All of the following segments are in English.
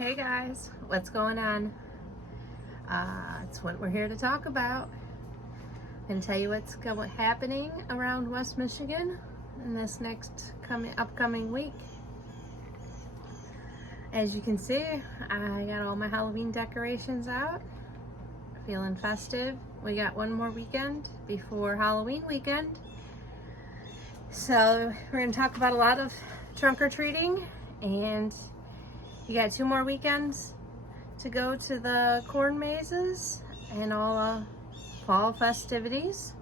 Hey guys, what's going on? It's what we're here to talk about and tell you what's happening around West Michigan in this next upcoming week. As you can see, I got all my Halloween decorations out, feeling festive. We got one more weekend before Halloween weekend. So we're going to talk about a lot of trunk-or-treating, and you got 2 more weekends to go to the corn mazes and all the fall festivities.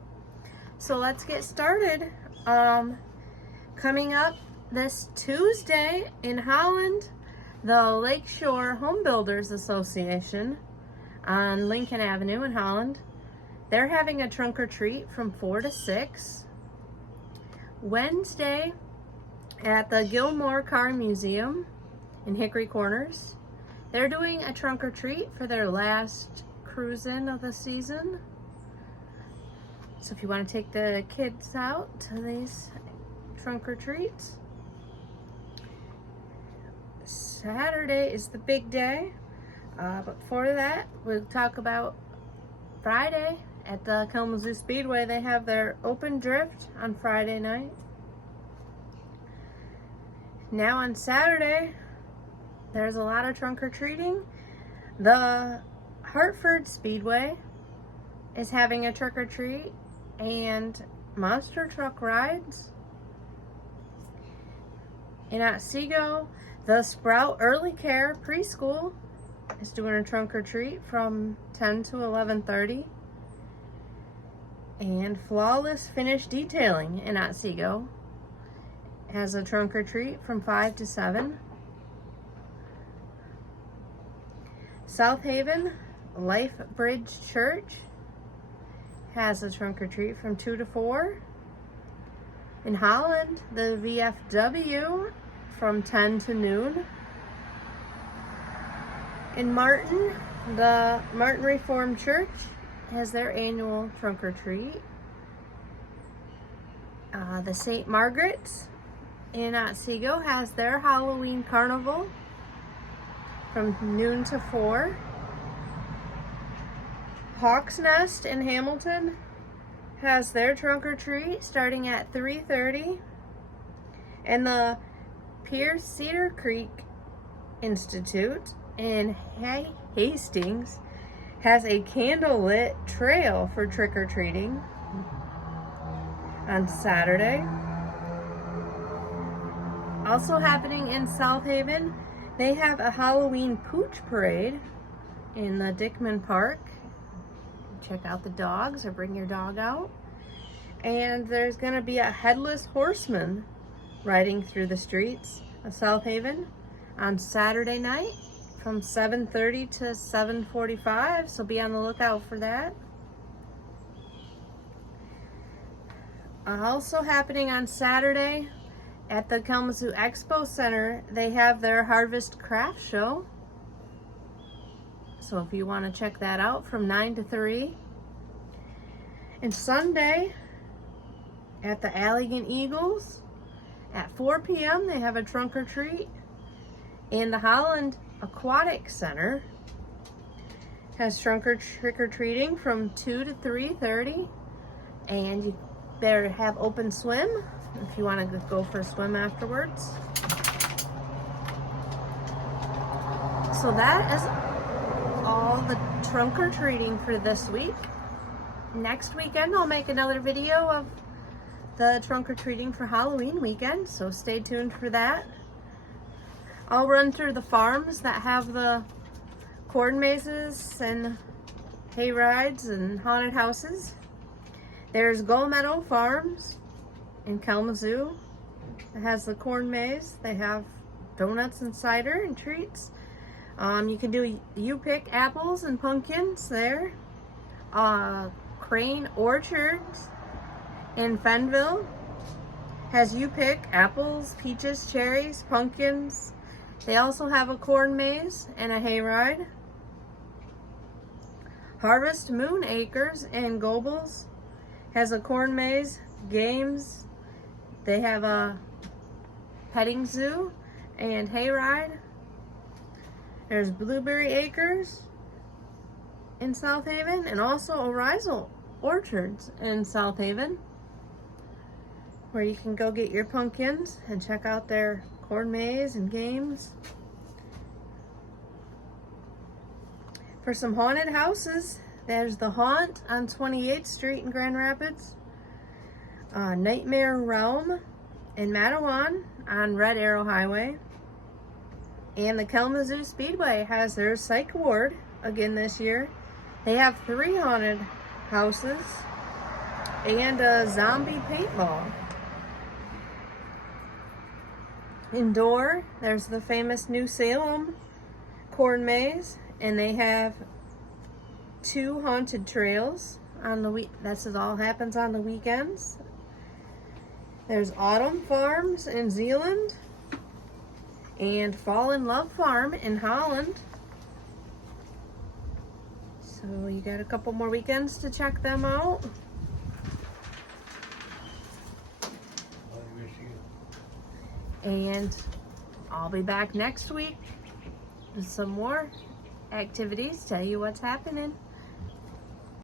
So let's get started. Coming up this Tuesday in Holland, the Lakeshore Home Builders Association on Lincoln Avenue in Holland, they're having a trunk or treat from 4 to 6. Wednesday at the Gilmore Car Museum in Hickory Corners, they're doing a trunk or treat for their last cruise-in of the season. So if you want to take the kids out to these trunk or treats. Saturday is the big day, but before that, we'll talk about Friday at the Kalamazoo Speedway. They have their open drift on Friday night. Now on Saturday, there's a lot of trunk or treating. The Hartford Speedway is having a trick or treat and monster truck rides. In Otsego, the Sprout Early Care Preschool is doing a trunk or treat from 10 to 11:30. And Flawless Finish Detailing in Otsego has a trunk or treat from 5 to 7. South Haven Life Bridge Church has a trunk or treat from 2 to 4. In Holland, the VFW from 10 to noon. In Martin, the Martin Reformed Church has their annual trunk or treat. The St. Margaret's in Otsego has their Halloween carnival from noon to 4. Hawk's Nest in Hamilton has their trunk or treat starting at 3:30. And the Pierce Cedar Creek Institute in Hastings has a candlelit trail for trick-or-treating on Saturday. Also happening in South Haven, they have a Halloween pooch parade in the Dickman Park. Check out the dogs or bring your dog out. And there's going to be a headless horseman riding through the streets of South Haven on Saturday night from 7:30 to 7:45, so be on the lookout for that. Also happening on Saturday at the Kalamazoo Expo Center, they have their Harvest Craft Show. So if you want to check that out from 9 to 3. And Sunday at the Allegan Eagles at 4 p.m. they have a trunk or treat. And the Holland Aquatic Center has trick or treating from 2 to 3:30. And you better have open swim if you want to go for a swim afterwards. So that is all the trunk or treating for this week. Next weekend I'll make another video of the trunk or treating for Halloween weekend, so stay tuned for that. I'll run through the farms that have the corn mazes and hay rides and haunted houses. There's Gull Meadow Farms in Kalamazoo. It has the corn maze. They have donuts and cider and treats. You can do you-pick apples and pumpkins there. Crane Orchards in Fenville has you-pick apples, peaches, cherries, pumpkins. They also have a corn maze and a hayride. Harvest Moon Acres in Gobles has a corn maze, games. They have a petting zoo and hayride. There's Blueberry Acres in South Haven, and also Orizal Orchards in South Haven, where you can go get your pumpkins and check out their corn maze and games. For some haunted houses, there's The Haunt on 28th Street in Grand Rapids, Nightmare Realm in Matawan on Red Arrow Highway, and the Kalamazoo Speedway has their Psych Ward again this year. They have 3 haunted houses and a zombie paintball. Indoor, there's the famous New Salem corn maze, and they have 2 haunted trails on the week. This all happens on the weekends. There's Autumn Farms in Zeeland and Fall in Love Farm in Holland. So you got a couple more weekends to check them out. And I'll be back next week with some more activities, tell you what's happening.